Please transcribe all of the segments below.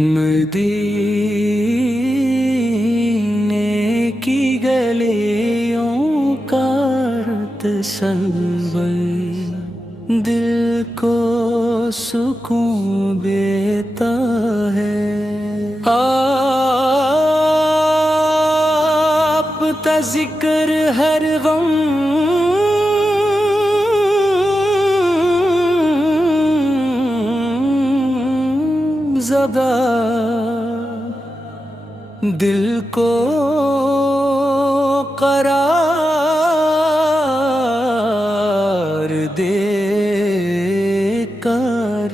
مدینے کی گلیوں کا تصور دل کو سکون دیتا ہے۔ آپ کا ذکر ہر غم زدہ دل کو قرار دے کر،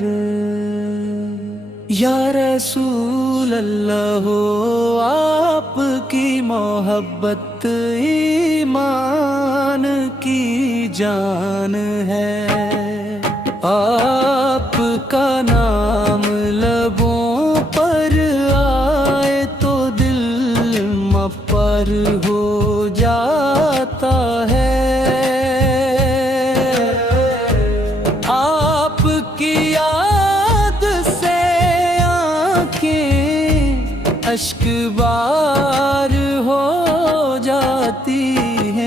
یا رسول اللہ ہو آپ کی محبت ایمان کی جان ہے۔ آپ کا نام لبوں پر آئے تو دل مپر ہو جاتا ہے۔ آپ کی یاد سے آنکھیں اشک بار ہو جاتی ہیں۔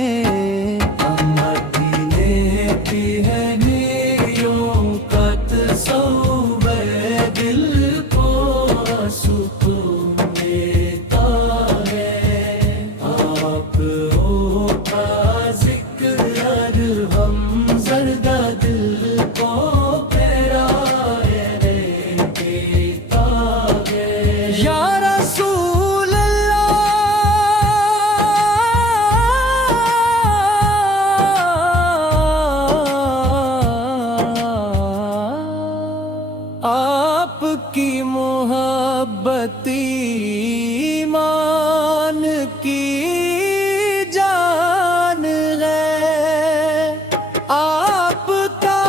آپ کی محبت ایمان کی جان ہے۔ آپ کا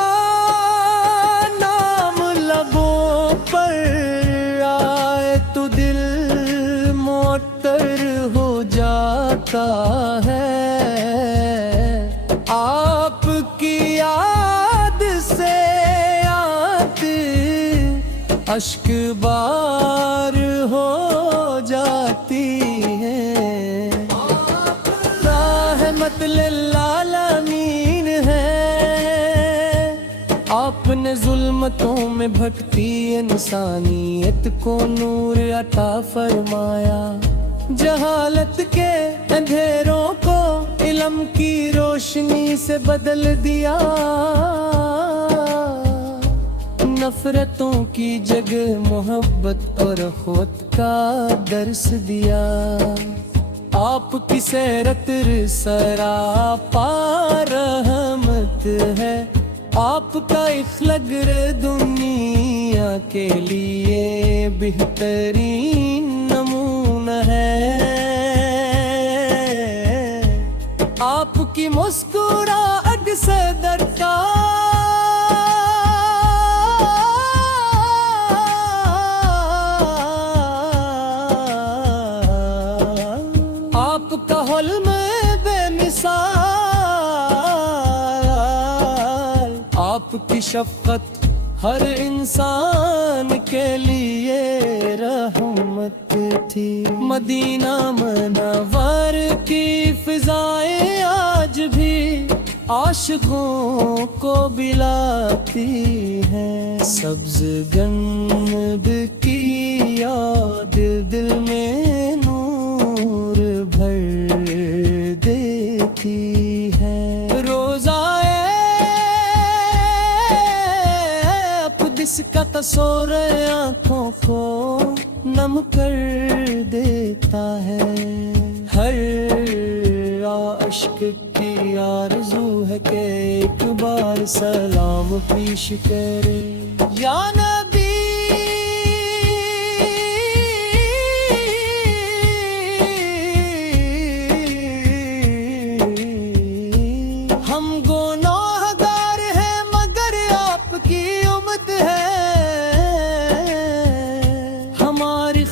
نام لبوں پر آئے تو دل معطر ہو جاتا ہے۔ آپ کی یاد سے اشک بار ہو جاتی ہے۔ رحمت للعالمین ہے۔ آپ نے ظلمتوں میں بھٹکتی انسانیت کو نور عطا فرمایا، جہالت کے اندھیروں کو علم کی روشنی سے بدل دیا، نفرتوں کی جگہ محبت اور اخوت کا درس دیا۔ آپ کی سیرت سراپا رحمت ہے۔ آپ کا اخلاق دنیا کے لیے بہترین نمونہ ہے۔ آپ کی مسکراہٹ سے درکار حلم بے مثال، آپ کی شفقت ہر انسان کے لیے رحمت تھی۔ مدینہ منور کی فضائیں آج بھی عاشقوں کو بلاتی ہیں۔ سبز گنبد کی یاد دل میں نور بھر دیتی ہے۔ روزائے اقدس کا تصور آنکھوں کو نم کر دیتا ہے۔ ہر عاشق کی آرزو ہے کہ ایک بار سلام پیش کرے، یا نبی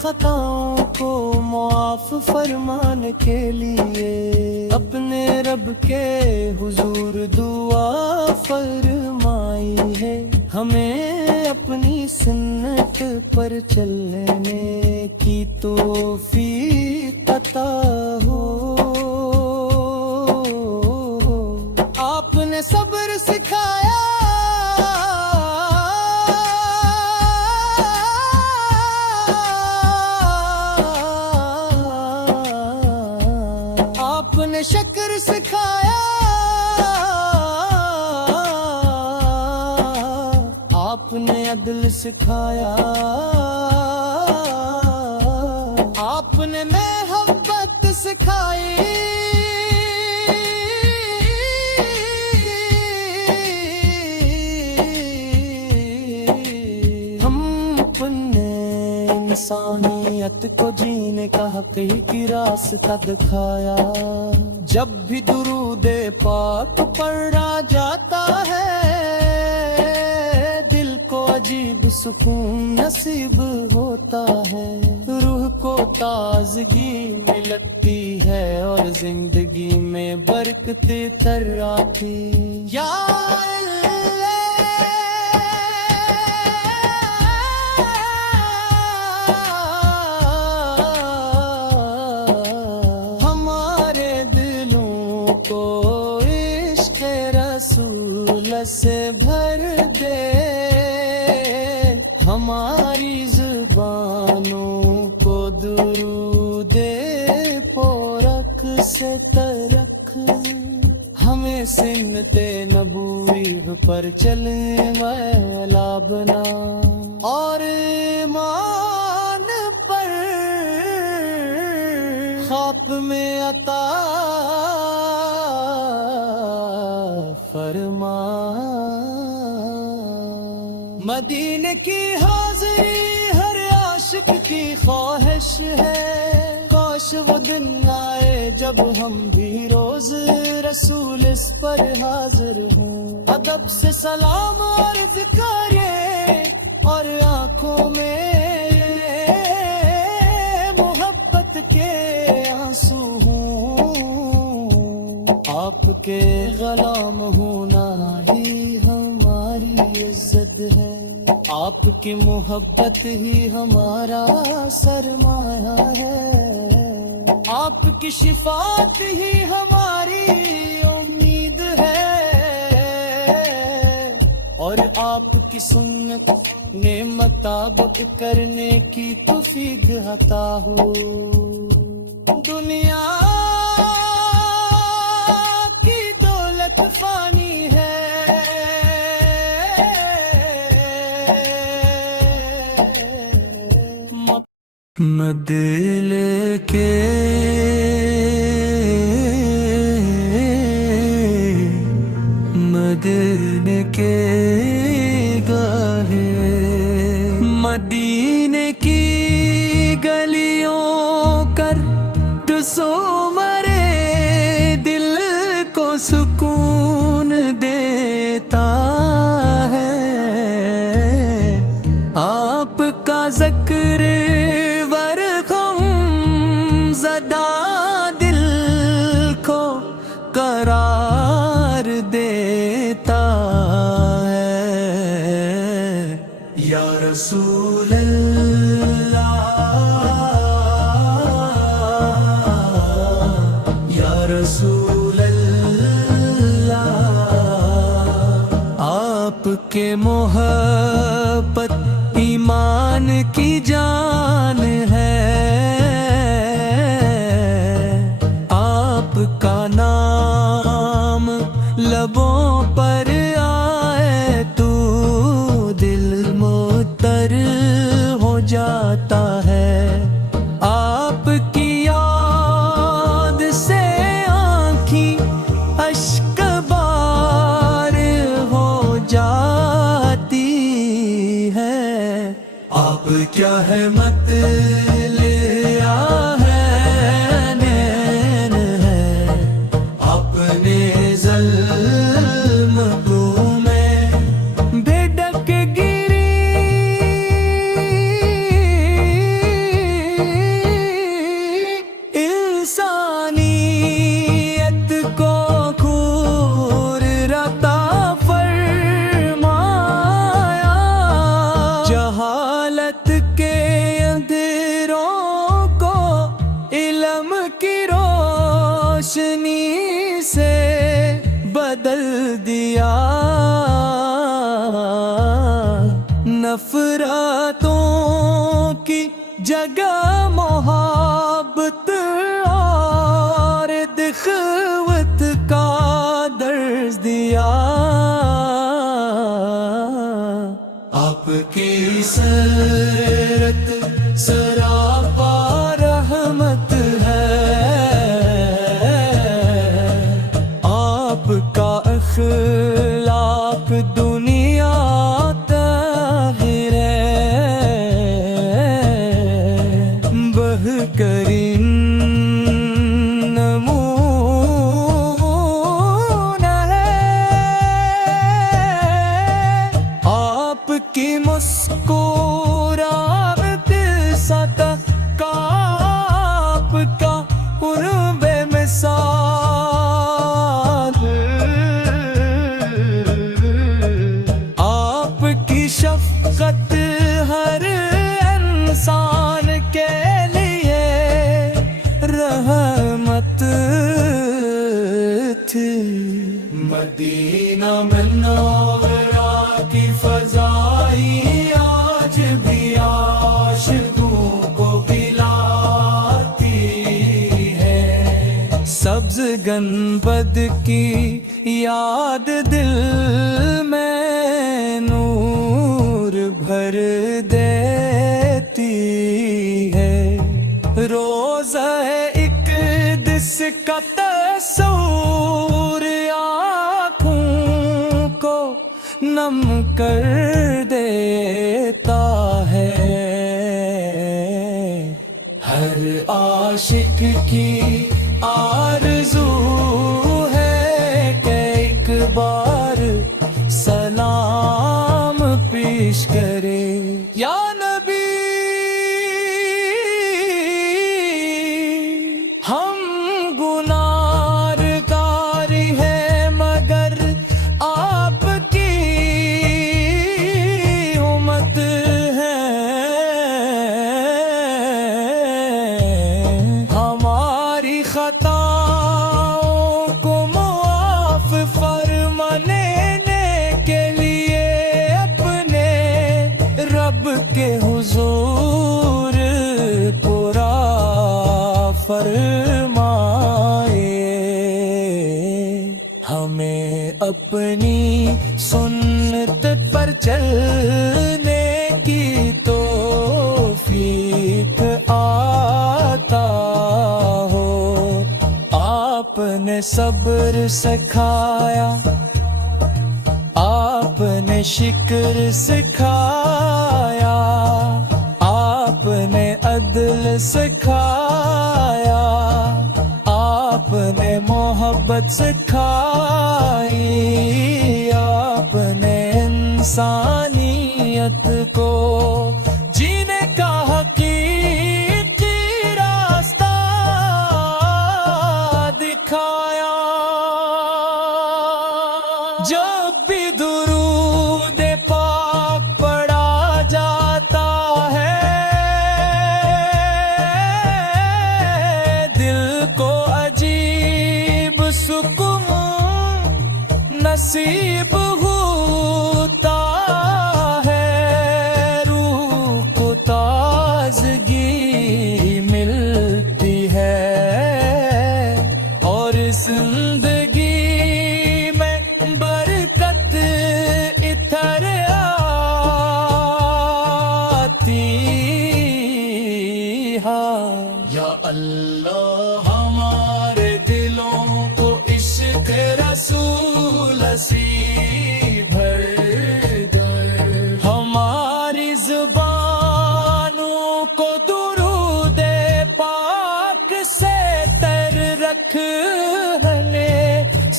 خطاؤں کو معاف فرمانے کے لیے اپنے رب کے حضور دعا فرمائی ہے۔ ہمیں اپنی سنت پر چلنے کی توفیق عطا ہو۔ آپ نے صبر سکھایا، آپ نے شکر سکھایا، آپ نے عدل سکھایا، آپ نے محبت سکھائی، ہم اپنے انسانیت کو جینے کا حقیقی راستہ دکھایا۔ جب بھی درود پاک پڑھا جاتا ہے، دل کو عجیب سکون نصیب ہوتا ہے، روح کو تازگی ملتی ہے اور زندگی میں برکت تر آتی۔ یا ہمارے دلوں کو عشق رسول سے بھر دے، ہماری زبانوں کو درود پورک سے ترک، ہمیں سنت نبوی پر چلنے والا بنا، اور ایمان پر خواب میں عطا فرما۔ مدینے کی حاضری ہر عاشق کی خواہش ہے، کاش وہ دن آئے جب ہم بھی روز رسول اس پر حاضر ہوں۔ ادب سے سلام عرض کرے اور آنکھوں میں محبت کے آنسو ہوں، آپ کے غلام ہونا ہی ہماری عزت ہے، آپ کی محبت ہی ہمارا سرمایہ ہے، آپ کی شفاعت ہی ہماری امید ہے، اور آپ کی سنت نے مطابق کرنے کی توفیق عطا ہو۔ دنیا کی دولت فانی ہے، دل کے مدینے کے گاہے، مدینے کی گلیوں کر ٹسو مرے، دل کو سکون دیتا ہے، آپ کا ذکر قرار دیتا ہے۔ یا رسول اللہ، یا رسول اللہ، آپ کے محبت ایمان کی جان ہے، آپ کا نام لبوں پر آئے تو دل متر ہو جاتا ہے، آپ کی یاد سے آنکھیں اشک بار ہو جاتی ہے، آپ کیا ہے مت لیا ہے، نین ہے اپنے ظلم کو میں بھڑک گری، انسانیت کو کھور رتا فرمایا، بدل دیا، نفرتوں کی جگہ محبت اور دخوت کا درس دیا، آپ کی سیرت سراپا رحمت ہے، آپ کا اخلاق دنیا طاہر ہے، بہترین نمونہ ہے، آپ کی مسکراہٹ صدقہ آپ کا قرب مثال، آپ کی شفقت ہر انسان کے لیے رحمت تھی، مدینہ منورہ کی فضائی آج بھی عاشقوں کو پلاتی ہے، سبز گنبد کی یاد دل میں نور بھر دیتی ہے، روزہ اقدس کا تصور آنکھوں کو نم کر دیتا ہے، ہر عاشق کی آرزو ہے کہ ایک بار سلام پیش کرے، یا نبی ہم گناہگار ہیں مگر آپ کی امت ہے، ہماری خطاؤں کو معاف فرمانے کے لیے اپنے رب کے حضور پورا فرمائے، ہمیں اپنی سنت پر چلنے کی توفیق عطا ہو، آپ نے صبر سکھایا، آپ نے شکر سکھایا، آپ نے عدل سکھایا، آپ نے محبت سکھائی، آپ نے انسانیت کو جینے کا حقیقی راستہ دکھایا، جب بھی درود پاک پڑھا جاتا ہے دل کو عجیب سکون نصیب ہوتا ہے، روح کو تازگی ملتی ہے اور زندگی میں برکت اتر آتی ہے، یا اللہ ہمارے دلوں کو عشق رسول سی بھر در، ہماری زبانوں کو درود پاک سے تر رکھنے،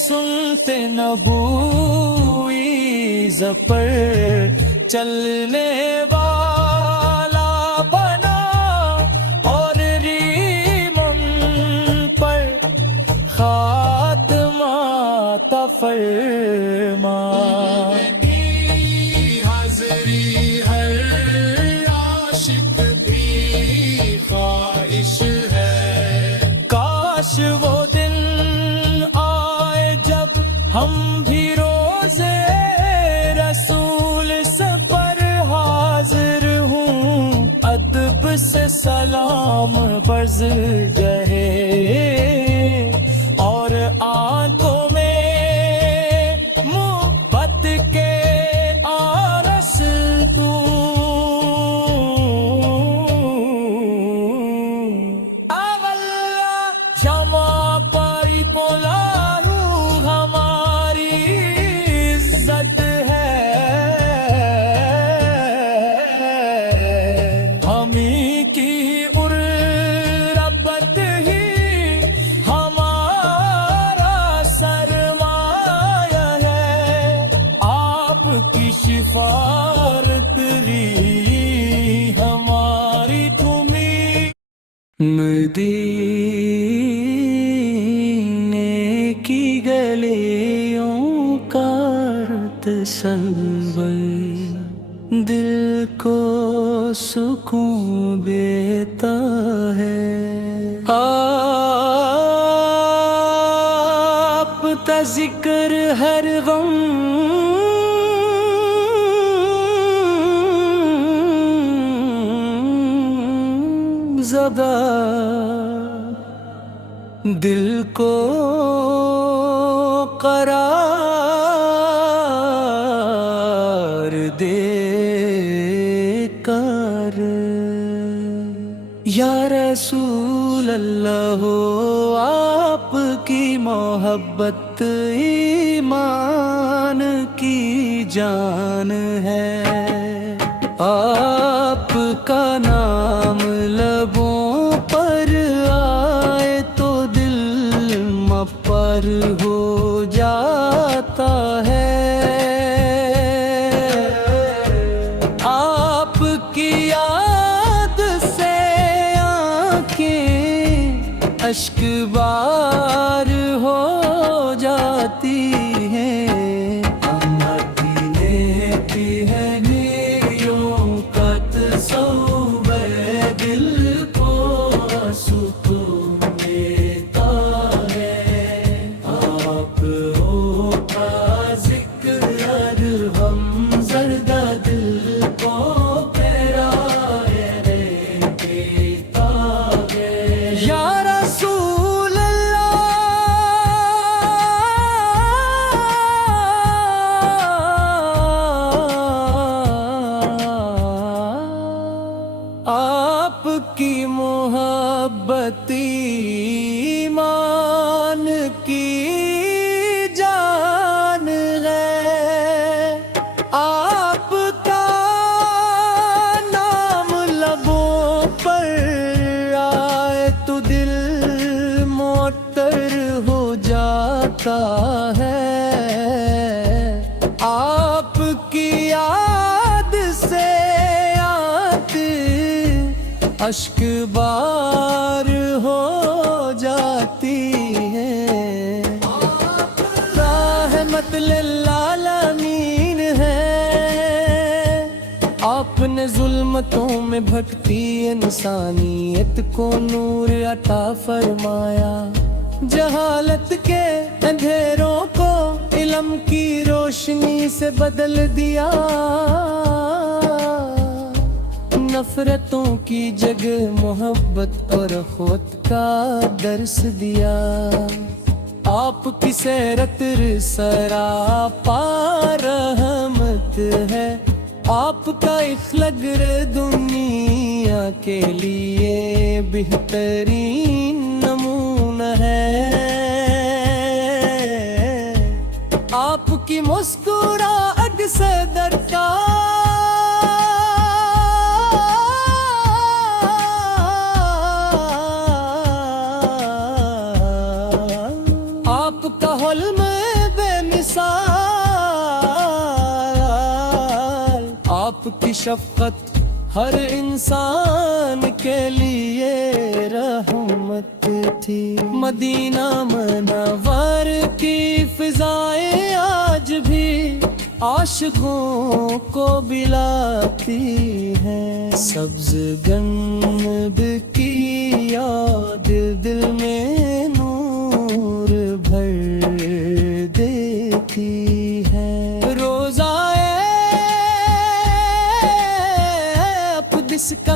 سنتے نبوی زپر چلنے والا بنا اور ریمن پر خاتمہ عطا فرما، حاضری ہر عاشق بھی خواہش ہے، کاش وہ دن آئے جب ہم سے سلام برز گئے اور آنکھوں میں محبت کے آرس تو اولہ جمع پائی پولارو ہماری عزت ہے ہمیں کی ربت ہی ہمارا سرمایہ ہے آپ کی شفاعت ری ہماری تمہیں مدینے کی گلیوں کا تصور دل کو سکون دیتا ہے آپ کا ذکر ہر غم زدہ دل کو قرار دے کر یا رسول اللہ ہو آپ کی محبت ایمان کی جان ہے آپ کا نام لبوں پر آئے تو دل مپر ہو جاتا ہے آپ کی یاد سے آنکھیں اشک بار ہو جاتی ہیں مدینے کی ہے نیکیوں کا تصور دل کو سکون دیتا ہے آپ ہو کا ذکر ہم زردہ دل کو پیرائے دیتا ہے یا رسول آپ کی محبت ایمان کی جان ہے آپ کا نام لبوں پر آئے تو دل معطر ہو جاتا ہے آپ کی یاد سے اشک بار ہو جاتی ہے رحمت للعالمین ہے آپ نے ظلمتوں میں بھٹکتی انسانیت کو نور عطا فرمایا جہالت کے اندھیروں کو علم کی روشنی سے بدل دیا نفرتوں کی جگہ محبت اور خود کا درس دیا آپ کی سیرت سراپا رحمت ہے آپ کا اخلاق دنیا کے لیے بہترین نمونہ ہے آپ کی مسکراہٹ سے درکار آپ کا حلم بے مثال آپ کی شفقت ہر انسان کے لیے رحمت تھی مدینہ منور کی فضائیں آج بھی عاشقوں کو بلاتی ہیں سبز گنب کی یاد دل میں نور بھر دیتی ہے روزہ اقدس کا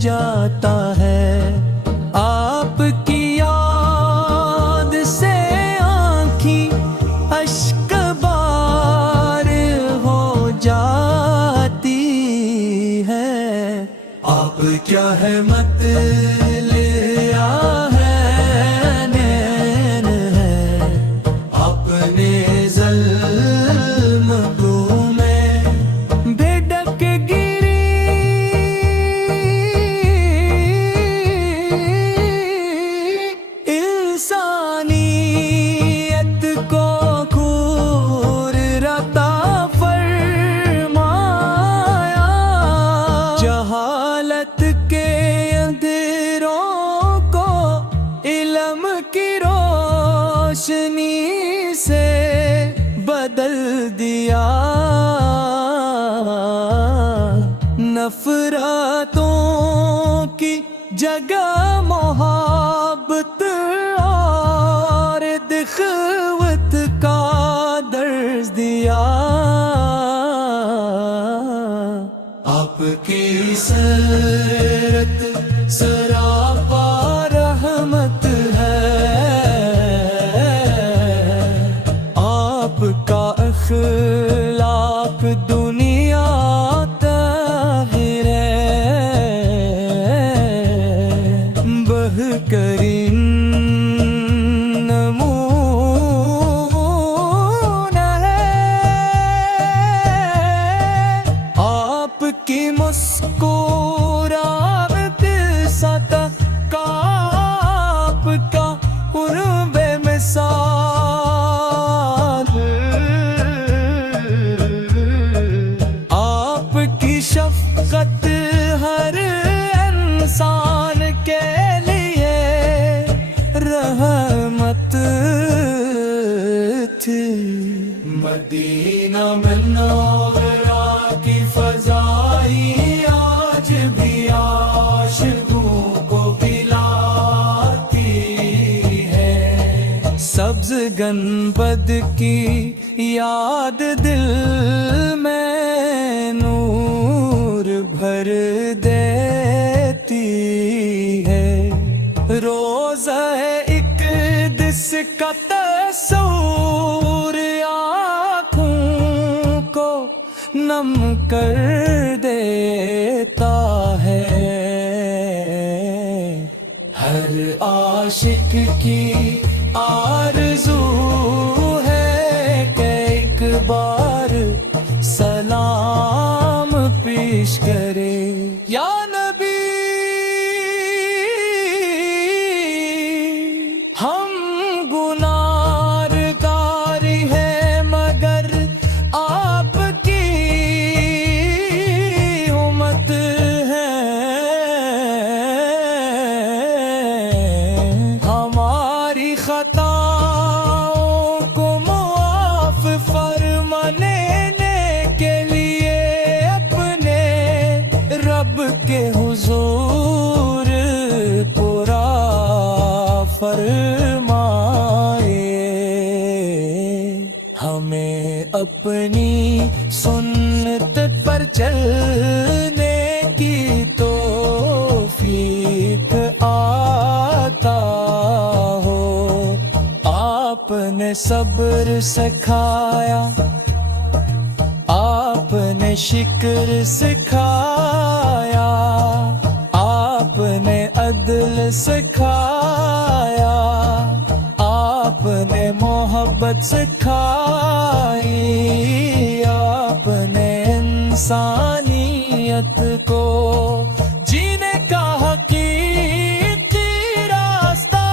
جاتا ہے آپ کی یاد سے آنکھیں اشک بار ہو جاتی ہے آپ کیا ہے مت لیا ہے نین ہے اپنے ظلم کو میں بھڑک گری انسانیت کو کھور رتا فرمایا جہالت کے اندھیروں کو علم کی روشنی سے بدل دیا نفرتوں کی جگہ محبت اور دخوت کا درس دیا آپ کی سیرت سراپا رحمت ہے آپ کا اخلاق دنیا طاہر ہے بہ کر نمونہ ہے آپ کی مسکراہٹ سطح کا آپ کا قرب مثال آپ کی شفقت ہر انسان کے لیے رحمت تھی مدینہ منورہ کی فضائی آج بھی عاشقوں کو پلاتی ہے سبز گنبد کی یاد دل میں نور بھر دیتی ہے روزہ اقدس کا تصور آنکھوں کو نم کر دیتا ہے ہر عاشق کی آرزو ہے کہ ایک بار سلام پیش کرے یا نبی ہم گناہگار ہیں مگر آپ کی امت ہے ہماری خطاؤں کو معاف فرمانے کے لیے اپنے رب کے حضور پورا فرمائے ہمیں اپنی سنت پر چلنے کی توفیق عطا ہو آپ نے صبر سکھایا آپ نے شکر سکھایا آپ نے عدل سکھایا آپ نے محبت سکھائی آپ نے انسانیت کو جینے کا حقیقی راستہ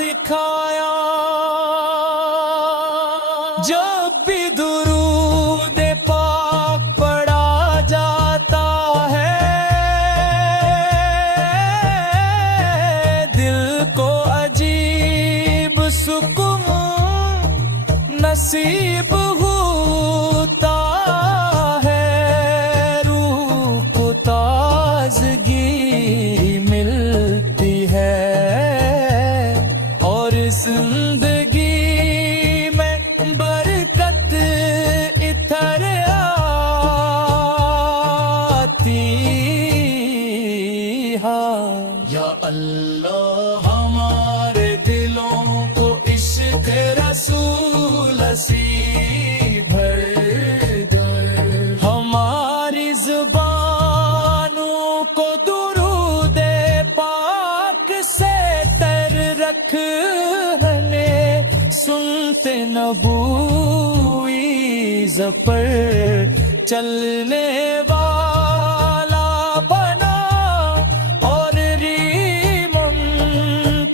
دکھایا جب بھی درود پاک پڑھا جاتا ہے دل کو عجیب سکون نصیب ہوتا ہے روح کو تازگی ملتی ہے اور زندگی میں برکت اتر آتی اللہ ہمارے دلوں کو عشق رسول نصیب بھر دے، ہماری زبانوں کو درود پاک سے تر رکھنے، سنتے نبوی زپر چلنے والا بنا، اور ریمن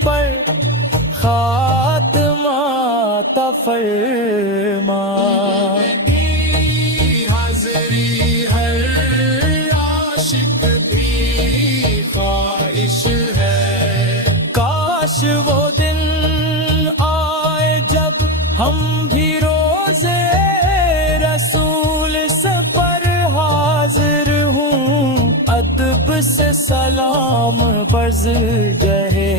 پر خاتمہ عطا فرما۔ حاضری ہر عاشق بھی خواہش ہے، کاش وہ دن آئے جب ہم بھی روزے رسول سے پر حاضر ہوں، ادب سے سلام برز جہے